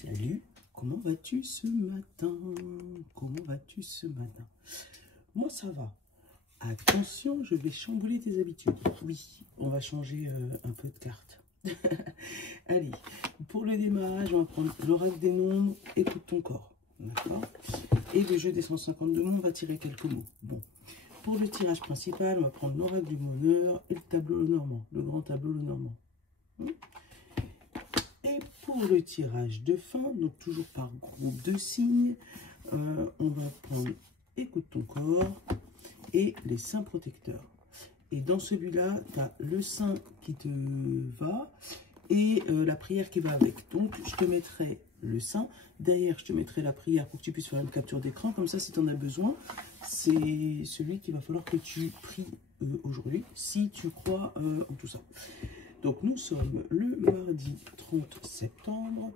Salut, comment vas-tu ce matin? Comment vas-tu ce matin? Moi, ça va. Attention, je vais chambouler tes habitudes. Oui, on va changer un peu de cartes. Allez, pour le démarrage, on va prendre l'oracle des nombres, écoute ton corps. D'accord? Et le jeu des 152 mots, on va tirer quelques mots. Bon, pour le tirage principal, on va prendre l'oracle du bonheur et le tableau normand, le grand tableau normand. Et pour le tirage de fin, donc toujours par groupe de signes, on va prendre écoute ton corps et les saints protecteurs. Et dans celui-là, tu as le saint qui te va et la prière qui va avec. Donc, je te mettrai le saint. Derrière, je te mettrai la prière pour que tu puisses faire une capture d'écran. Comme ça, si tu en as besoin, c'est celui qu'il va falloir que tu pries aujourd'hui, si tu crois en tout ça. Donc, nous sommes le mardi 30 septembre.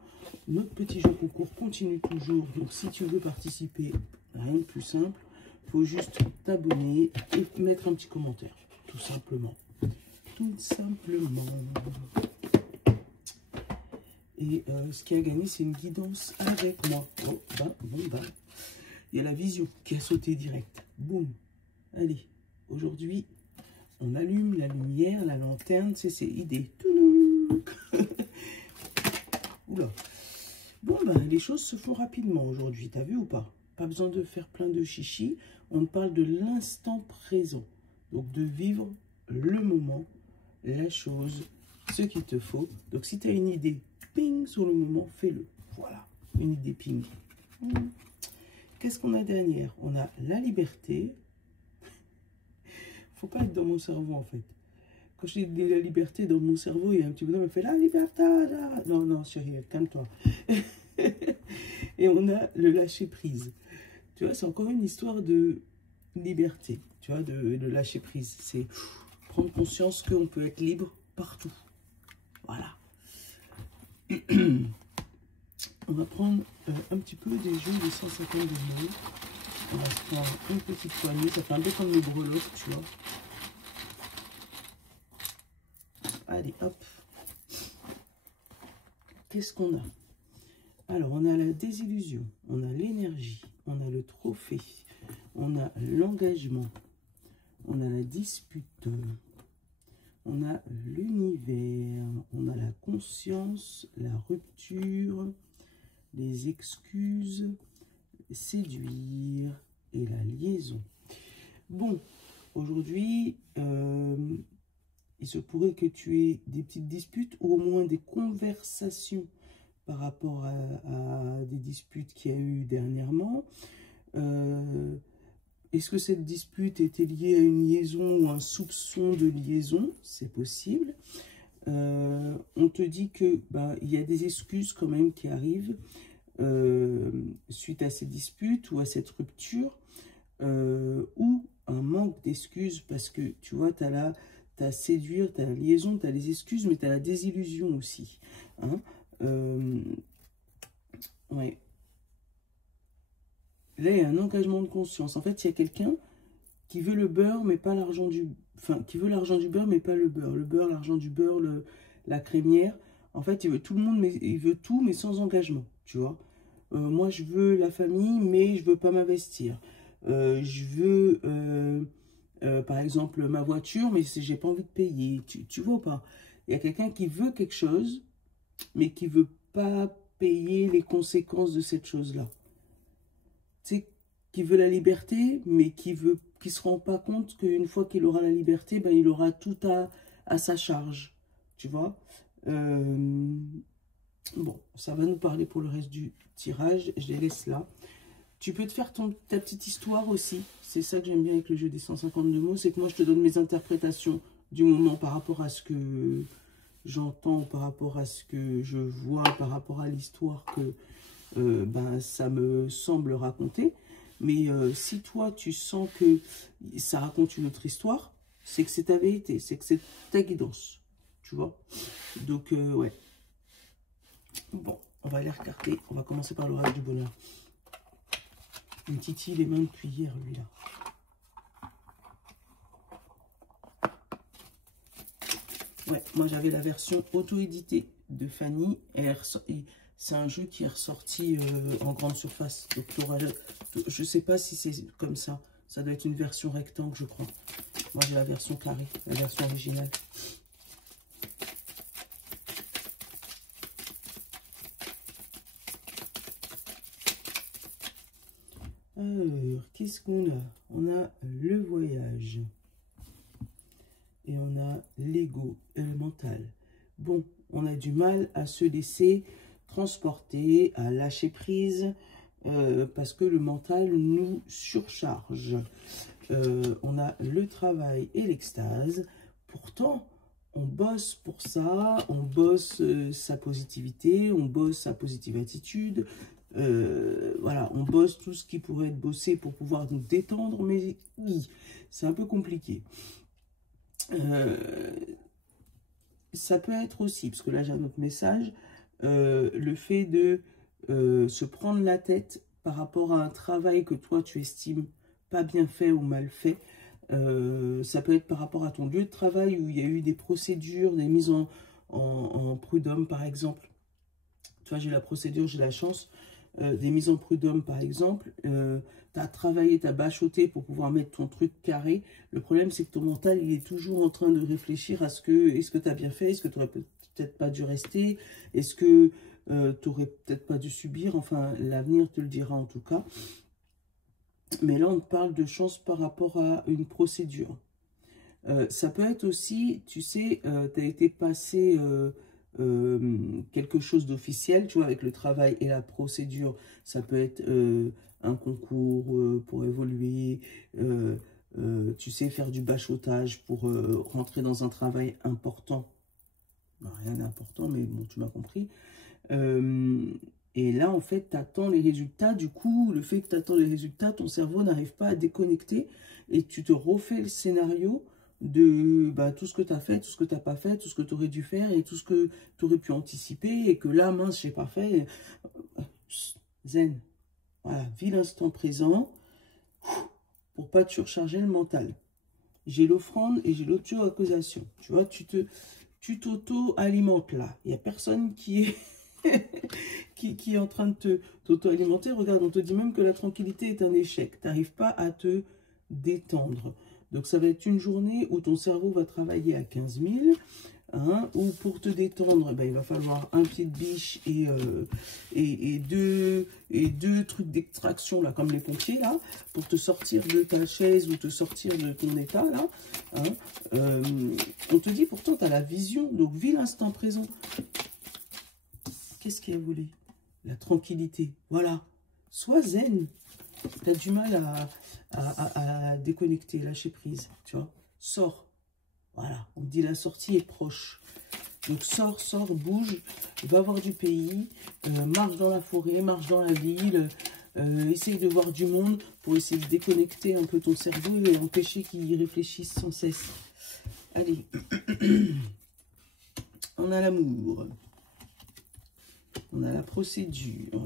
Notre petit jeu concours continue toujours. Donc, si tu veux participer, rien de plus simple. Il faut juste t'abonner et mettre un petit commentaire. Tout simplement. Tout simplement. Et ce qui a gagné, c'est une guidance avec moi. Oh, bah. Il y a la visio qui a sauté direct. Boum. Allez, aujourd'hui, on allume la lumière, la lanterne, c'est idées. Oula. Bon, ben, les choses se font rapidement aujourd'hui, t'as vu ou pas? Pas besoin de faire plein de chichis. On parle de l'instant présent. Donc, de vivre le moment, la chose, ce qu'il te faut. Donc, si tu as une idée, ping, sur le moment, fais-le. Voilà, une idée ping. Qu'est-ce qu'on a derrière? On a la liberté. Faut pas être dans mon cerveau, en fait. Quand je dis la liberté, dans mon cerveau, il y a un petit bonhomme qui fait la liberté. Là. Non, non, chérie, calme-toi. Et on a le lâcher prise. Tu vois, c'est encore une histoire de liberté. Tu vois, de lâcher prise. C'est prendre conscience qu'on peut être libre partout. Voilà. On va prendre un petit peu des jeux de 152 mots. On va se prendre une petite poignée. Ça fait un peu comme les breloques, tu vois. Allez, hop. Qu'est-ce qu'on a? Alors, on a la désillusion, on a l'énergie, on a le trophée, on a l'engagement, on a la dispute, on a l'univers, on a la conscience, la rupture, les excuses, séduire et la liaison. Bon, aujourd'hui, il se pourrait que tu aies des petites disputes ou au moins des conversations par rapport à des disputes qu'il y a eu dernièrement. Est-ce que cette dispute était liée à une liaison ou un soupçon de liaison? C'est possible. On te dit que il y a des excuses quand même qui arrivent suite à ces disputes ou à cette rupture, ou un manque d'excuses parce que tu vois, tu as séduire, tu as la liaison, tu as les excuses, mais tu as la désillusion aussi. Hein? Ouais. Là, il y a un engagement de conscience. En fait, il y a quelqu'un qui veut le beurre, mais pas l'argent du... Enfin, qui veut l'argent du beurre, mais pas le beurre. Le beurre, l'argent du beurre, la crémière. En fait, il veut tout le monde, mais il veut tout, mais sans engagement, tu vois. Moi, je veux la famille, mais je veux pas m'investir. Je veux... par exemple, ma voiture, mais j'ai pas envie de payer. Tu vois ou pas? Il y a quelqu'un qui veut quelque chose, mais qui veut pas payer les conséquences de cette chose-là. Tu sais, qui veut la liberté, mais qui se rend pas compte qu'une fois qu'il aura la liberté, il aura tout à sa charge. Tu vois? Bon, ça va nous parler pour le reste du tirage. Je les laisse là. Tu peux te faire ta petite histoire aussi. C'est ça que j'aime bien avec le jeu des 152 mots. C'est que moi, je te donne mes interprétations du moment par rapport à ce que j'entends, par rapport à ce que je vois, par rapport à l'histoire que ça me semble raconter. Mais si toi, tu sens que ça raconte une autre histoire, c'est que c'est ta vérité, c'est que c'est ta guidance. Tu vois? Donc, ouais. Bon, on va les recarter. On va commencer par l'oracle du bonheur. Il me titille les mains depuis hier, lui, là. Ouais, moi, j'avais la version auto-éditée de Fanny. C'est un jeu qui est ressorti en grande surface. Donc, je sais pas si c'est comme ça. Ça doit être une version rectangle, je crois. Moi, j'ai la version carrée, la version originale. Alors, qu'est-ce qu'on a? On a le voyage. Et on a l'ego et le mental. Bon, on a du mal à se laisser transporter, à lâcher prise, parce que le mental nous surcharge. On a le travail et l'extase. Pourtant, on bosse pour ça, on bosse sa positivité, on bosse sa positive attitude. Voilà, on bosse tout ce qui pourrait être bossé pour pouvoir nous détendre, mais c'est un peu compliqué. Ça peut être aussi, parce que là j'ai un autre message, le fait de se prendre la tête par rapport à un travail que toi tu estimes pas bien fait ou mal fait. Ça peut être par rapport à ton lieu de travail où il y a eu des procédures, des mises en prud'homme par exemple. Tu vois, j'ai la procédure, j'ai la chance. Des mises en prud'homme par exemple, tu as travaillé, tu as bachoté pour pouvoir mettre ton truc carré. Le problème c'est que ton mental il est toujours en train de réfléchir à ce que, est-ce que tu as bien fait, est-ce que tu aurais peut-être pas dû rester, est-ce que tu aurais peut-être pas dû subir, enfin l'avenir te le dira en tout cas. Mais là on te parle de chance par rapport à une procédure. Ça peut être aussi, tu sais, tu as été passé... quelque chose d'officiel, tu vois, avec le travail et la procédure. Ça peut être un concours pour évoluer, tu sais, faire du bachotage pour rentrer dans un travail important. Ben, rien d'important, mais bon, tu m'as compris. Et là, en fait, tu attends les résultats. Du coup, le fait que tu attends les résultats, ton cerveau n'arrive pas à déconnecter et tu te refais le scénario de tout ce que tu as fait, tout ce que tu n'as pas fait, tout ce que tu aurais dû faire et tout ce que tu aurais pu anticiper et que là, mince, je n'ai pas fait. Zen. Voilà, vis l'instant présent pour pas te surcharger le mental. J'ai l'offrande et j'ai l'auto-accusation. Tu vois, tu t'auto-alimentes là. Il n'y a personne qui est... qui est en train de t'auto-alimenter. Regarde, on te dit même que la tranquillité est un échec. Tu n'arrives pas à te détendre. Donc, ça va être une journée où ton cerveau va travailler à 15 000. Hein, ou pour te détendre, ben, il va falloir un pied de biche et deux trucs d'extraction, là, comme les pompiers, là, pour te sortir de ta chaise ou te sortir de ton état, là. Hein. On te dit, pourtant, tu as la vision. Donc, vis l'instant présent. Qu'est-ce qui a volé? La tranquillité. Voilà. Sois zen. Tu as du mal à déconnecter, lâcher prise. Tu vois. Sors. Voilà. On dit la sortie est proche. Donc sors, bouge. Va voir du pays. Marche dans la forêt, marche dans la ville. Essaye de voir du monde pour essayer de déconnecter un peu ton cerveau et empêcher qu'il réfléchisse sans cesse. Allez. On a l'amour. On a la procédure,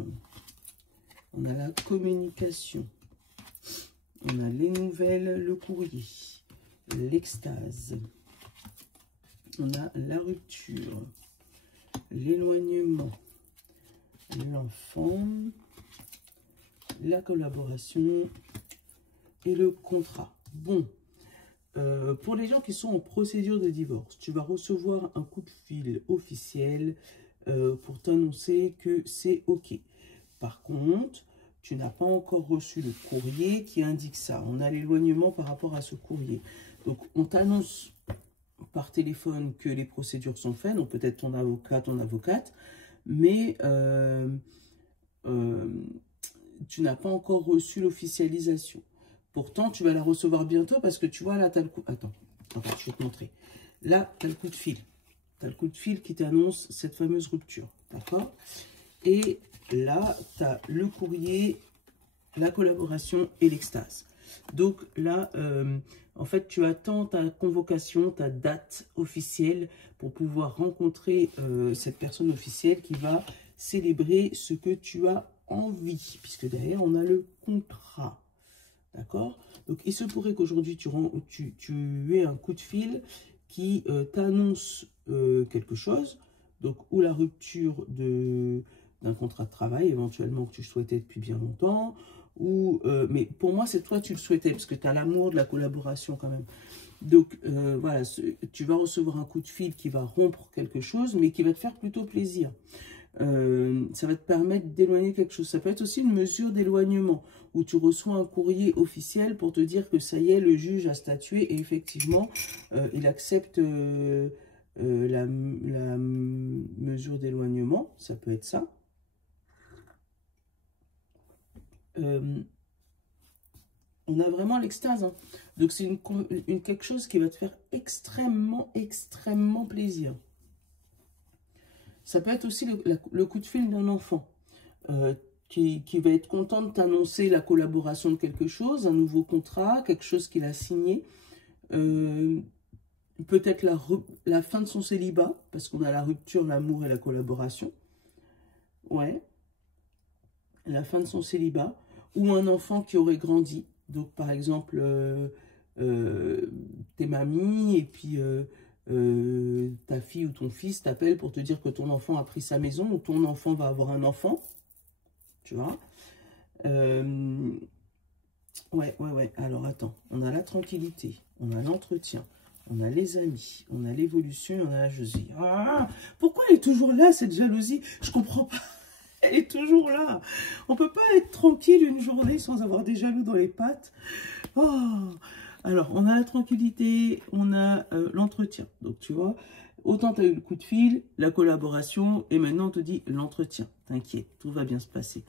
on a la communication, on a les nouvelles, le courrier, l'extase, on a la rupture, l'éloignement, l'enfant, la collaboration et le contrat. Bon, pour les gens qui sont en procédure de divorce, tu vas recevoir un coup de fil officiel pour t'annoncer que c'est OK. Par contre, tu n'as pas encore reçu le courrier qui indique ça. On a l'éloignement par rapport à ce courrier. Donc, on t'annonce par téléphone que les procédures sont faites, donc peut-être ton avocat, ton avocate, mais tu n'as pas encore reçu l'officialisation. Pourtant, tu vas la recevoir bientôt parce que tu vois, là, tu as le coup... Attends, je vais te montrer. Là, tu as le coup de fil. Tu as le coup de fil qui t'annonce cette fameuse rupture. D'accord? Et là, tu as le courrier, la collaboration et l'extase. Donc là, en fait, tu attends ta convocation, ta date officielle pour pouvoir rencontrer cette personne officielle qui va célébrer ce que tu as envie. Puisque derrière, on a le contrat. D'accord? Donc, il se pourrait qu'aujourd'hui, tu aies un coup de fil qui t'annonce quelque chose, donc ou la rupture de d'un contrat de travail, éventuellement que tu souhaitais depuis bien longtemps. Ou, mais pour moi, c'est toi, tu le souhaitais, parce que tu as l'amour de la collaboration quand même. Donc, voilà, tu vas recevoir un coup de fil qui va rompre quelque chose, mais qui va te faire plutôt plaisir. Ça va te permettre d'éloigner quelque chose. Ça peut être aussi une mesure d'éloignement, où tu reçois un courrier officiel pour te dire que ça y est, le juge a statué, et effectivement, il accepte la mesure d'éloignement. Ça peut être ça. On a vraiment l'extase. Hein. Donc, c'est quelque chose qui va te faire extrêmement, extrêmement plaisir. Ça peut être aussi le coup de fil d'un enfant qui va être content de t'annoncer la collaboration de quelque chose, un nouveau contrat, quelque chose qu'il a signé. Peut-être la fin de son célibat, parce qu'on a la rupture, l'amour et la collaboration. Ouais. La fin de son célibat. Ou un enfant qui aurait grandi. Donc, par exemple, t'es mamie et puis ta fille ou ton fils t'appelle pour te dire que ton enfant a pris sa maison ou ton enfant va avoir un enfant. Tu vois. Ouais. Alors, attends. On a la tranquillité. On a l'entretien. On a les amis. On a l'évolution. On a la jalousie. Ah, pourquoi elle est toujours là, cette jalousie? Je comprends pas. Elle est toujours là. On ne peut pas être tranquille une journée sans avoir des jaloux dans les pattes. Oh. Alors, on a la tranquillité, on a l'entretien. Donc, tu vois, autant tu as eu le coup de fil, la collaboration, et maintenant on te dit l'entretien. T'inquiète, tout va bien se passer.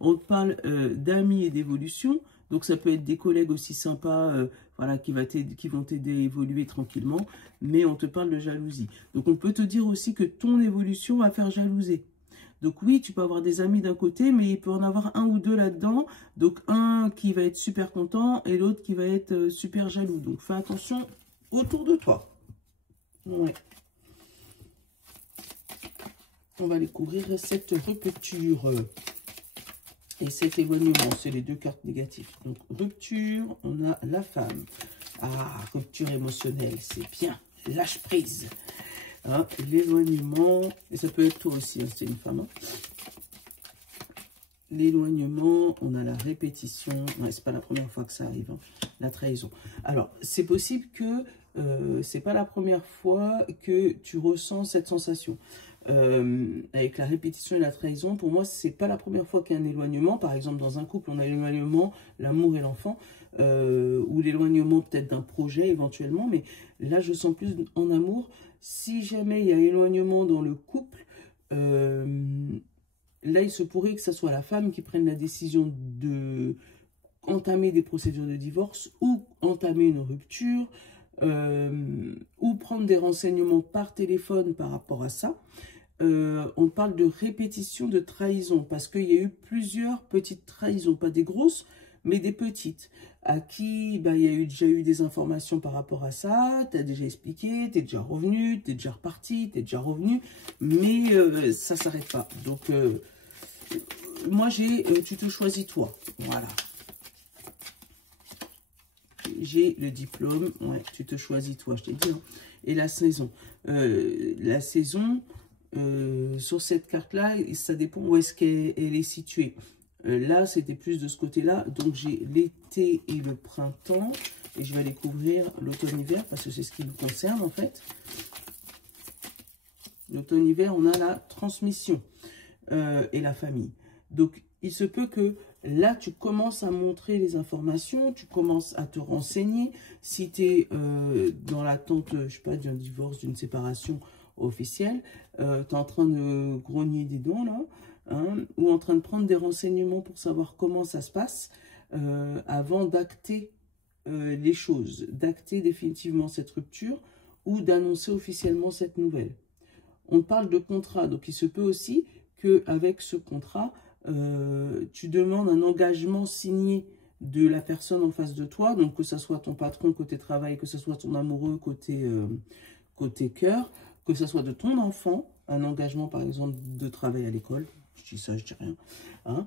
On te parle d'amis et d'évolution. Donc, ça peut être des collègues aussi sympas voilà, qui vont t'aider à évoluer tranquillement. Mais on te parle de jalousie. Donc, on peut te dire aussi que ton évolution va faire jalouser. Donc oui, tu peux avoir des amis d'un côté, mais il peut en avoir un ou deux là-dedans. Donc un qui va être super content et l'autre qui va être super jaloux. Donc fais attention autour de toi. Ouais. On va découvrir cette rupture et cet éloignement. C'est les deux cartes négatives. Donc rupture, on a la femme. Ah, rupture émotionnelle, c'est bien. Lâche prise. Hein, l'éloignement, et ça peut être toi aussi, hein, c'est une femme. Hein. L'éloignement, on a la répétition. Ouais, c'est pas la première fois que ça arrive. Hein, la trahison. Alors, c'est possible que c'est pas la première fois que tu ressens cette sensation. Avec la répétition et la trahison, pour moi, c'est pas la première fois qu'il y a un éloignement. Par exemple, dans un couple, on a l'éloignement, l'amour et l'enfant. Ou l'éloignement peut-être d'un projet éventuellement. Mais là, je sens plus en amour. Si jamais il y a éloignement dans le couple, là, il se pourrait que ce soit la femme qui prenne la décision de entamer des procédures de divorce ou entamer une rupture ou prendre des renseignements par téléphone par rapport à ça. On parle de répétition de trahison parce qu'il y a eu plusieurs petites trahisons, pas des grosses, mais des petites, à qui il y a déjà eu des informations par rapport à ça, tu as déjà expliqué, tu es déjà revenu, tu es déjà reparti, tu es déjà revenu, mais ça ne s'arrête pas. Donc, moi, j'ai tu te choisis toi, voilà. J'ai le diplôme, ouais, tu te choisis toi, je t'ai dit. Hein. Et la saison. La saison, sur cette carte-là, ça dépend où est-ce qu'elle est située. Là, c'était plus de ce côté-là. Donc, j'ai l'été et le printemps. Et je vais aller couvrir l'automne-hiver parce que c'est ce qui nous concerne, en fait. L'automne-hiver, on a la transmission et la famille. Donc, il se peut que là, tu commences à montrer les informations. Tu commences à te renseigner. Si tu es dans l'attente, je ne sais pas, d'un divorce, d'une séparation officielle, tu es en train de grogner des dents, là. Hein, ou en train de prendre des renseignements pour savoir comment ça se passe avant d'acter les choses, d'acter définitivement cette rupture ou d'annoncer officiellement cette nouvelle. On parle de contrat, donc il se peut aussi qu'avec ce contrat, tu demandes un engagement signé de la personne en face de toi, donc que ce soit ton patron côté travail, que ce soit ton amoureux côté cœur, que ce soit de ton enfant, un engagement par exemple de travail à l'école. Je dis ça, je dis rien. Hein,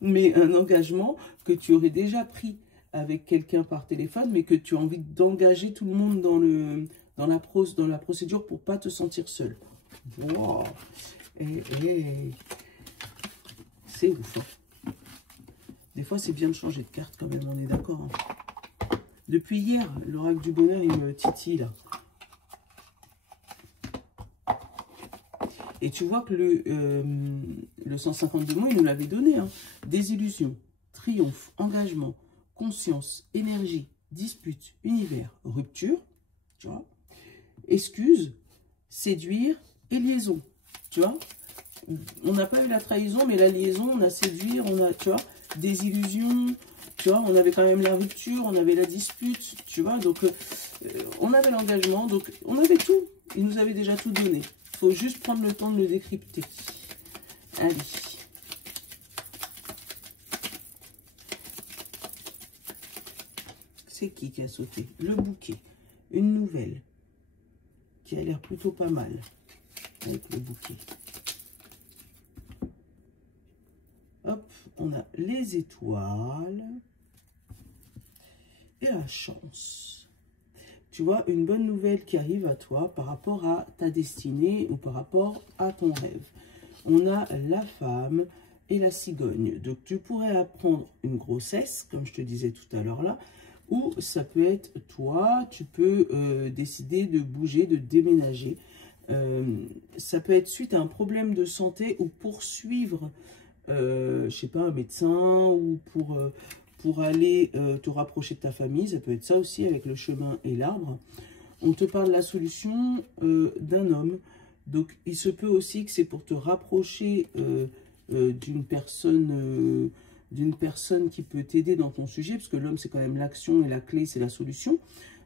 mais un engagement que tu aurais déjà pris avec quelqu'un par téléphone, mais que tu as envie d'engager tout le monde dans la procédure pour ne pas te sentir seul. Wow. Et c'est ouf. Hein. Des fois, c'est bien de changer de carte quand même, on est d'accord. Hein. Depuis hier, l'oracle du bonheur, il me titille là. Et tu vois que le 152 mots, il nous l'avait donné. Hein. Désillusion, triomphe, engagement, conscience, énergie, dispute, univers, rupture, tu vois, excuse, séduire et liaison, tu vois. On n'a pas eu la trahison, mais la liaison, on a séduire, on a, tu vois, désillusion, tu vois, on avait quand même la rupture, on avait la dispute, tu vois, donc on avait l'engagement, donc on avait tout, il nous avait déjà tout donné. Il faut juste prendre le temps de le décrypter. Allez. C'est qui a sauté? Le bouquet. Une nouvelle qui a l'air plutôt pas mal avec le bouquet. Hop, on a les étoiles et la chance. Tu vois, une bonne nouvelle qui arrive à toi par rapport à ta destinée ou par rapport à ton rêve. On a la femme et la cigogne. Donc, tu pourrais apprendre une grossesse, comme je te disais tout à l'heure là, ou ça peut être toi, tu peux décider de bouger, de déménager. Ça peut être suite à un problème de santé ou poursuivre, je sais pas, un médecin ou pour aller te rapprocher de ta famille. Ça peut être ça aussi avec le chemin et l'arbre. On te parle de la solution d'un homme. Donc, il se peut aussi que c'est pour te rapprocher d'une personne qui peut t'aider dans ton sujet, parce que l'homme, c'est quand même l'action et la clé, c'est la solution.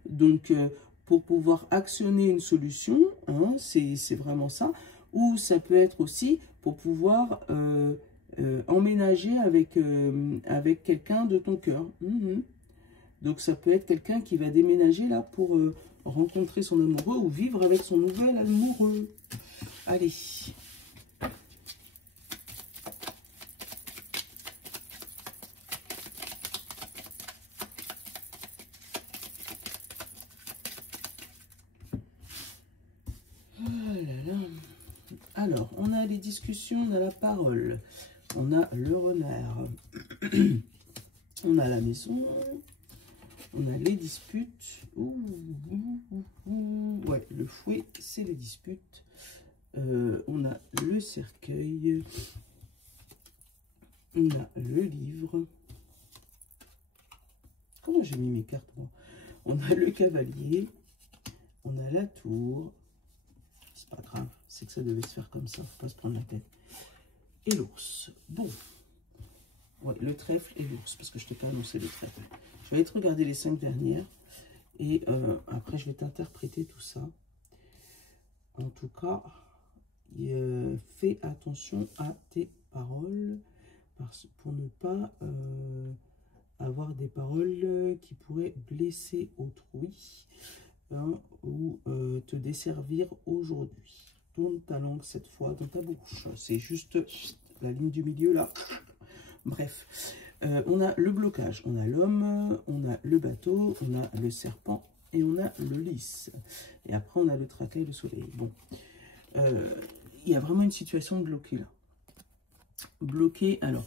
Donc, pour pouvoir actionner une solution, hein, c'est vraiment ça. Ou ça peut être aussi pour pouvoir emménager avec quelqu'un de ton cœur. Donc, ça peut être quelqu'un qui va déménager là pour rencontrer son amoureux ou vivre avec son nouvel amoureux. Allez. Alors, on a les discussions, on a la parole, on a le renard, on a la maison, on a les disputes. Ouais, le fouet, c'est les disputes. On a le cercueil, on a le livre. Comment j'ai mis mes cartes, moi? On a le cavalier, on a la tour. C'est pas grave, c'est que ça devait se faire comme ça, faut pas se prendre la tête. Et l'ours. Bon. Ouais, le trèfle et l'ours, parce que je t'ai pas annoncé le trèfle. Je vais aller te regarder les 5 dernières. Et après, je vais t'interpréter tout ça. En tout cas, fais attention à tes paroles, pour ne pas avoir des paroles qui pourraient blesser autrui. Ou te desservir aujourd'hui. Tourne ta langue cette fois dans ta bouche. C'est juste la ligne du milieu là. Bref, on a le blocage, on a l'homme, on a le bateau, on a le serpent et on a le lys. Et après on a le traquet et le soleil. Bon, il y a vraiment une situation bloquée là. Bloquée, alors,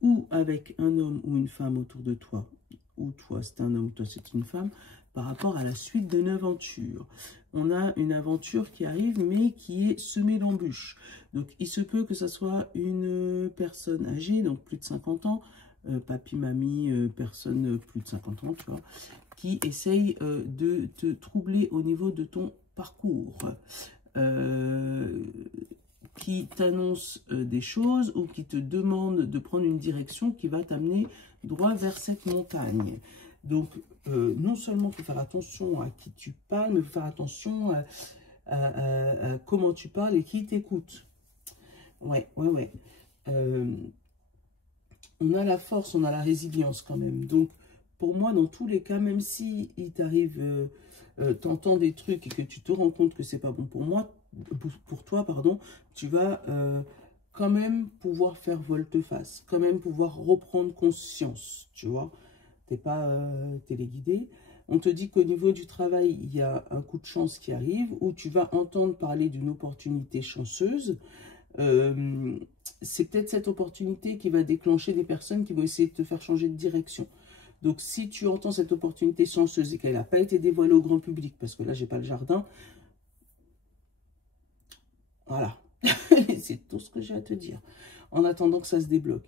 ou avec un homme ou une femme autour de toi, ou toi c'est un homme, toi c'est une femme, par rapport à la suite d'une aventure. On a une aventure qui arrive, mais qui est semée d'embûches. Donc, il se peut que ce soit une personne âgée, donc plus de 50 ans, papy, mamie, personne plus de 50 ans, tu vois, qui essaye de te troubler au niveau de ton parcours, qui t'annonce des choses ou qui te demande de prendre une direction qui va t'amener droit vers cette montagne. Donc, non seulement il faut faire attention à qui tu parles, mais il faut faire attention à comment tu parles et qui t'écoute. Ouais. On a la force, on a la résilience quand même. Donc, pour moi, dans tous les cas, même si il t'arrive, t'entends des trucs et que tu te rends compte que c'est pas bon pour toi, pardon, tu vas quand même pouvoir faire volte-face, quand même pouvoir reprendre conscience, tu vois. T'es pas téléguidé. On te dit qu'au niveau du travail, il y a un coup de chance qui arrive, où tu vas entendre parler d'une opportunité chanceuse. c'est peut-être cette opportunité qui va déclencher des personnes qui vont essayer de te faire changer de direction. Donc, si tu entends cette opportunité chanceuse et qu'elle n'a pas été dévoilée au grand public, parce que là, j'ai pas le jardin, voilà, c'est tout ce que j'ai à te dire. En attendant que ça se débloque.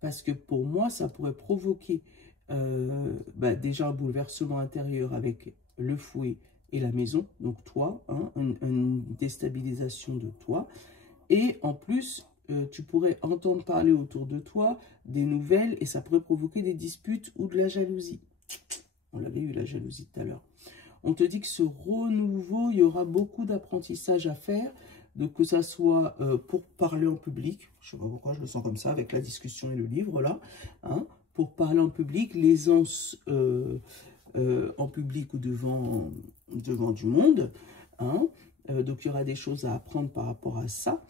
Parce que pour moi, ça pourrait provoquer déjà un bouleversement intérieur avec le fouet et la maison, donc toi, hein, une déstabilisation de toi. Et en plus, tu pourrais entendre parler autour de toi des nouvelles et ça pourrait provoquer des disputes ou de la jalousie. On l'avait eu, la jalousie tout à l'heure. On te dit que ce renouveau, il y aura beaucoup d'apprentissage à faire. Donc que ça soit pour parler en public, je ne sais pas pourquoi je le sens comme ça avec la discussion et le livre là, hein, pour parler en public, l'aisance en public ou devant du monde, hein, donc il y aura des choses à apprendre par rapport à ça.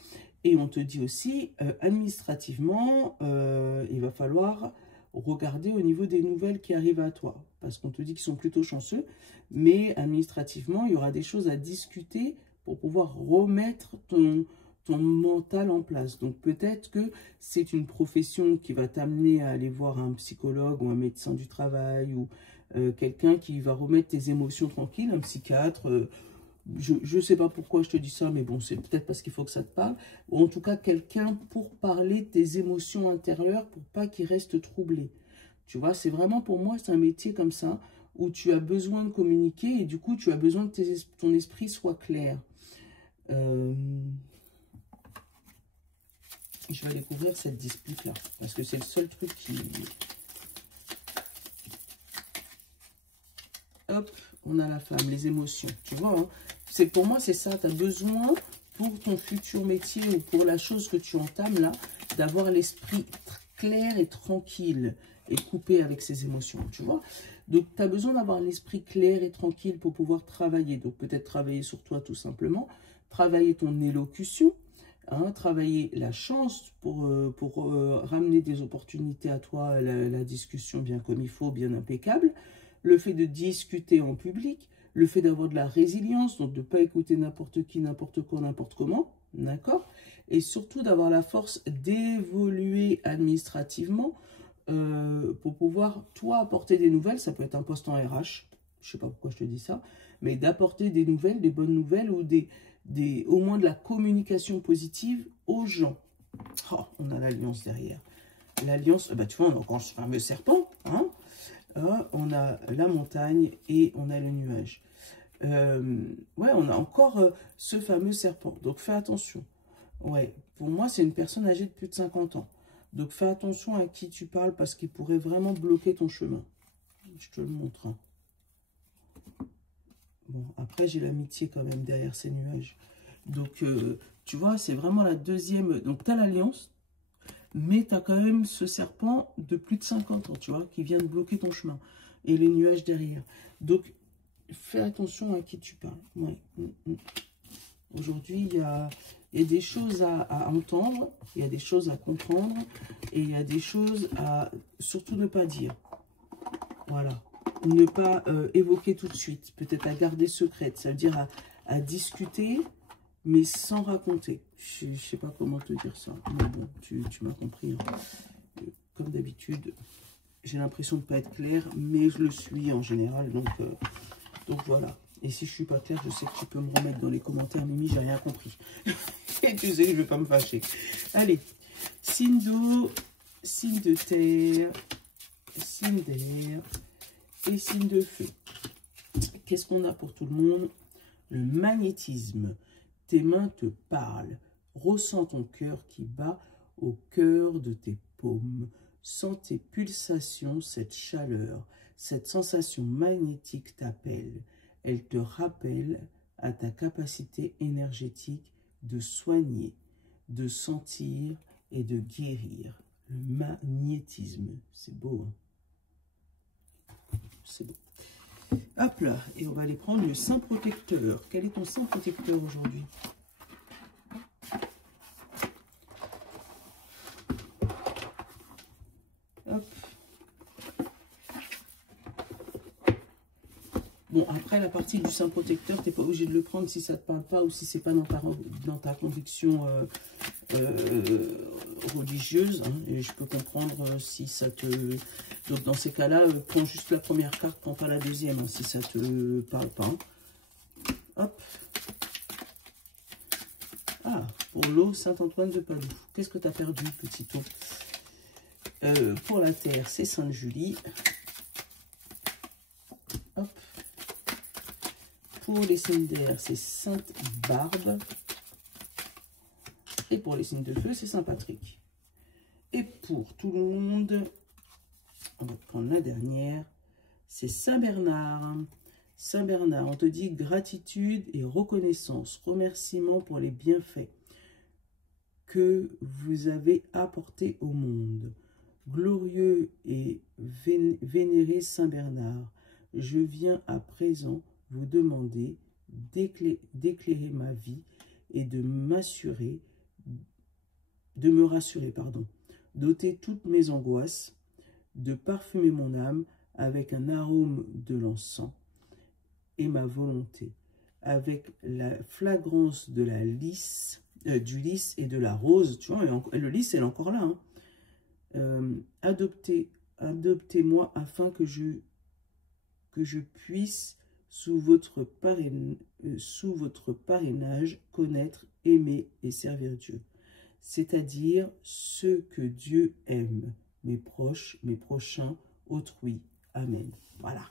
Et on te dit aussi, administrativement, il va falloir regarder au niveau des nouvelles qui arrivent à toi, parce qu'on te dit qu'ils sont plutôt chanceux, mais administrativement, il y aura des choses à discuter pour pouvoir remettre ton mental en place. Donc peut-être que c'est une profession qui va t'amener à aller voir un psychologue ou un médecin du travail ou quelqu'un qui va remettre tes émotions tranquilles, un psychiatre. Je ne sais pas pourquoi je te dis ça, mais bon, c'est peut-être parce qu'il faut que ça te parle. Ou en tout cas, quelqu'un pour parler de tes émotions intérieures pour pas qu'ils restent troublés. Tu vois, c'est vraiment pour moi, c'est un métier comme ça où tu as besoin de communiquer et du coup, tu as besoin que ton esprit soit clair. Je vais découvrir cette dispute-là, parce que c'est le seul truc qui... Hop, on a la femme, les émotions, tu vois. Hein, pour moi, c'est ça, tu as besoin, pour ton futur métier ou pour la chose que tu entames là, d'avoir l'esprit clair et tranquille et coupé avec ses émotions, tu vois. Donc, tu as besoin d'avoir l'esprit clair et tranquille pour pouvoir travailler. Donc, peut-être travailler sur toi tout simplement, travailler ton élocution, hein, travailler la chance pour ramener des opportunités à toi, la discussion bien comme il faut, bien impeccable, le fait de discuter en public, le fait d'avoir de la résilience, donc de ne pas écouter n'importe qui, n'importe quoi, n'importe comment, d'accord? Et surtout d'avoir la force d'évoluer administrativement pour pouvoir, toi, apporter des nouvelles. Ça peut être un poste en RH, je ne sais pas pourquoi je te dis ça, mais d'apporter des nouvelles, des bonnes nouvelles ou au moins de la communication positive aux gens. Oh, on a l'alliance derrière. L'alliance, bah, tu vois, on a encore ce fameux serpent. Hein, on a la montagne et on a le nuage. Ouais, on a encore ce fameux serpent. Donc, fais attention. Ouais, pour moi, c'est une personne âgée de plus de 50 ans. Donc, fais attention à qui tu parles parce qu'il pourrait vraiment bloquer ton chemin. Je te le montre. Hein. Bon, après, j'ai l'amitié quand même derrière ces nuages. Donc, tu vois, c'est vraiment la deuxième. Donc, tu as l'alliance, mais tu as quand même ce serpent de plus de 50 ans, tu vois, qui vient de bloquer ton chemin. Et les nuages derrière. Donc, fais attention à qui tu parles. Ouais. Aujourd'hui, il y a des choses à entendre, il y a des choses à comprendre, et il y a des choses à surtout ne pas dire. Voilà. Ne pas évoquer tout de suite, peut-être à garder secrète, ça veut dire à discuter, mais sans raconter. Je ne sais pas comment te dire ça, mais bon, tu m'as compris. Hein. Comme d'habitude, j'ai l'impression de ne pas être clair, mais je le suis en général, donc voilà. Et si je ne suis pas clair, je sais que tu peux me remettre dans les commentaires, Mimi, j'ai rien compris. Et tu sais que je ne vais pas me fâcher. Allez, signe d'eau, signe de terre, signe d'air et signe de feu. Qu'est-ce qu'on a pour tout le monde? Le magnétisme. Tes mains te parlent. Ressens ton cœur qui bat au cœur de tes paumes. Sens tes pulsations, cette chaleur, cette sensation magnétique t'appelle. Elle te rappelle à ta capacité énergétique de soigner, de sentir et de guérir. Le magnétisme, c'est beau, hein? C'est beau. Hop là, et on va aller prendre le saint protecteur. Quel est ton saint protecteur aujourd'hui? Hop. Bon, après, la partie du saint protecteur, tu n'es pas obligé de le prendre si ça ne te parle pas ou si ce n'est pas dans ta conviction religieuse, hein, et je peux comprendre si ça te... Donc dans ces cas-là, prends juste la première carte, prends pas la deuxième, hein, si ça te parle pas. Hein. Hop. Ah, pour l'eau, Saint-Antoine de Padoue. Qu'est-ce que tu as perdu, petit eau? Pour la terre, c'est Sainte-Julie. Hop. Pour les signes d'air, c'est Sainte-Barbe. Et pour les signes de feu, c'est Saint-Patrick. Et pour tout le monde, on va prendre la dernière, c'est Saint-Bernard. Saint-Bernard, on te dit gratitude et reconnaissance, remerciement pour les bienfaits que vous avez apportés au monde. Glorieux et vénéré Saint-Bernard, je viens à présent vous demander d'éclairer ma vie et de me rassurer, d'ôter toutes mes angoisses, de parfumer mon âme avec un arôme de l'encens et ma volonté, avec la flagrance de la du lys et de la rose. Tu vois, le lys, elle est encore là. Hein. Adoptez-moi afin que je puisse, sous votre parrainage, connaître, aimer et servir Dieu. C'est-à-dire ceux que Dieu aime, mes proches, mes prochains, autrui. Amen. Voilà.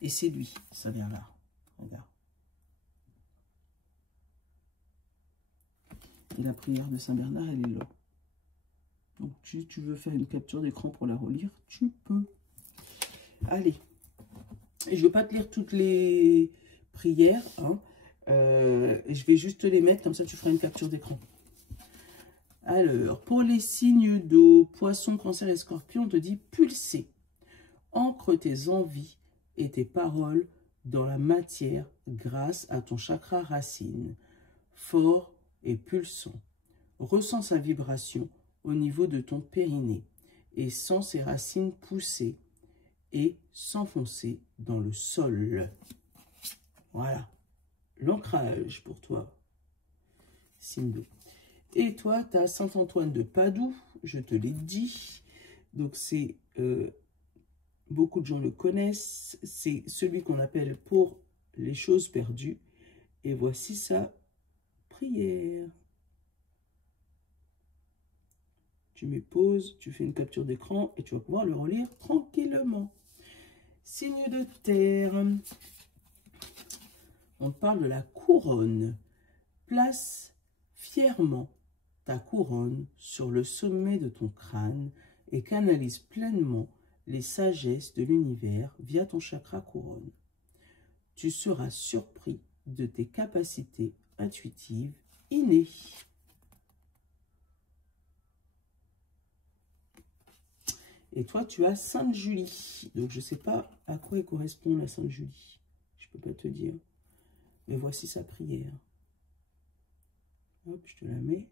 Et c'est lui, ça vient là. Regarde. Et la prière de Saint-Bernard, elle est là. Donc, tu veux faire une capture d'écran pour la relire, tu peux. Allez. Et je ne vais pas te lire toutes les prières. Hein. Je vais juste te les mettre, comme ça tu feras une capture d'écran. Alors, pour les signes d'eau, poisson, cancer et scorpion, on te dit pulser. Ancre tes envies et tes paroles dans la matière grâce à ton chakra racine, fort et pulsant. Ressens sa vibration au niveau de ton périnée et sens ses racines pousser et s'enfoncer dans le sol. Voilà. L'ancrage pour toi, signe d'eau. Et toi, tu as Saint-Antoine de Padoue, je te l'ai dit. Donc, c'est... beaucoup de gens le connaissent. C'est celui qu'on appelle pour les choses perdues. Et voici sa prière. Tu mets pause, tu fais une capture d'écran et tu vas pouvoir le relire tranquillement. Signe de terre. On parle de la couronne. Place fièrement ta couronne sur le sommet de ton crâne et canalise pleinement les sagesses de l'univers via ton chakra couronne. Tu seras surpris de tes capacités intuitives innées. Et toi, tu as Sainte-Julie. Donc, je ne sais pas à quoi elle correspond, la Sainte-Julie. Je ne peux pas te dire. Mais voici sa prière. Hop, je te la mets.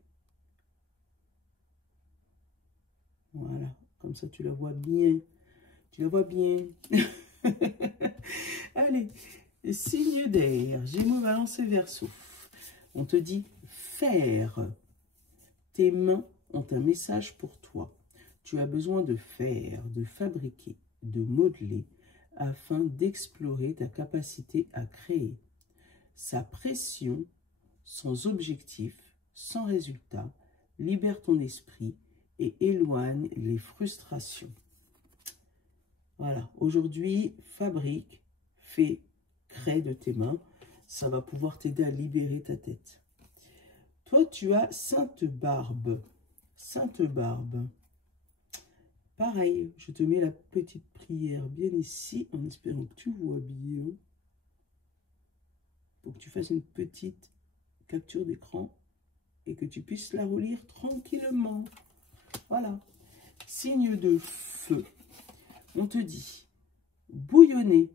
Voilà. Comme ça, tu la vois bien. Tu la vois bien. Allez. Signe d'air. Gémeaux, Balance et Verseau. On te dit faire. Tes mains ont un message pour toi. Tu as besoin de faire, de fabriquer, de modeler, afin d'explorer ta capacité à créer. Sa pression, sans objectif, sans résultat, libère ton esprit et éloigne les frustrations. Voilà, aujourd'hui, fabrique, fais, crée de tes mains. Ça va pouvoir t'aider à libérer ta tête. Toi, tu as Sainte-Barbe. Sainte-Barbe. Pareil, je te mets la petite prière bien ici, en espérant que tu vois bien. Pour que tu fasses une petite capture d'écran et que tu puisses la relire tranquillement. Voilà. Signe de feu. On te dit, bouillonner.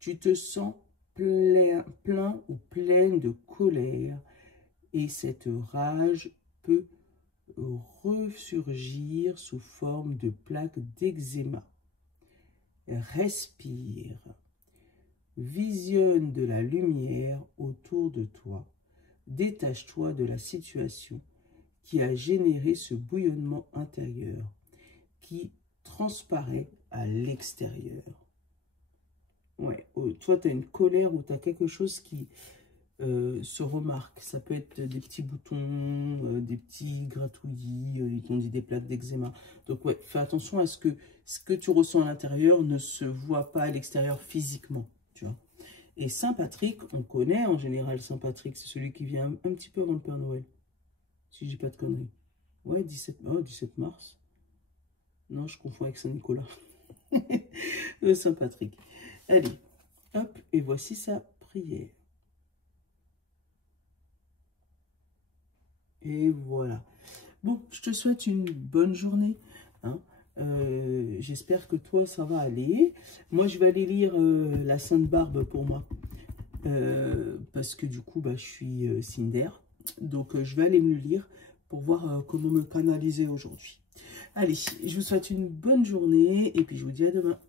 Tu te sens plein ou pleine de colère et cette rage peut ressurgir sous forme de plaques d'eczéma. Respire. Visionne de la lumière autour de toi. Détache-toi de la situation qui a généré ce bouillonnement intérieur qui transparaît à l'extérieur. Ouais, toi, tu as une colère ou tu as quelque chose qui se remarque. Ça peut être des petits boutons, des petits gratouillis, ils t'ont dit des plaques d'eczéma. Donc, ouais, fais attention à ce que tu ressens à l'intérieur ne se voit pas à l'extérieur physiquement, tu vois. Et Saint Patrick, on connaît en général Saint Patrick, c'est celui qui vient un petit peu avant le Père Noël. Si je dis pas de conneries. Ouais, 17 mars. Non, je confonds avec Saint-Nicolas. Le Saint Patrick. Allez, hop, et voici sa prière. Et voilà. Bon, je te souhaite une bonne journée. Hein. J'espère que toi, ça va aller. Moi, je vais aller lire la Sainte Barbe pour moi. Parce que du coup, bah, je suis Cinder. Donc, je vais aller me le lire pour voir comment me canaliser aujourd'hui. Allez, je vous souhaite une bonne journée et puis je vous dis à demain.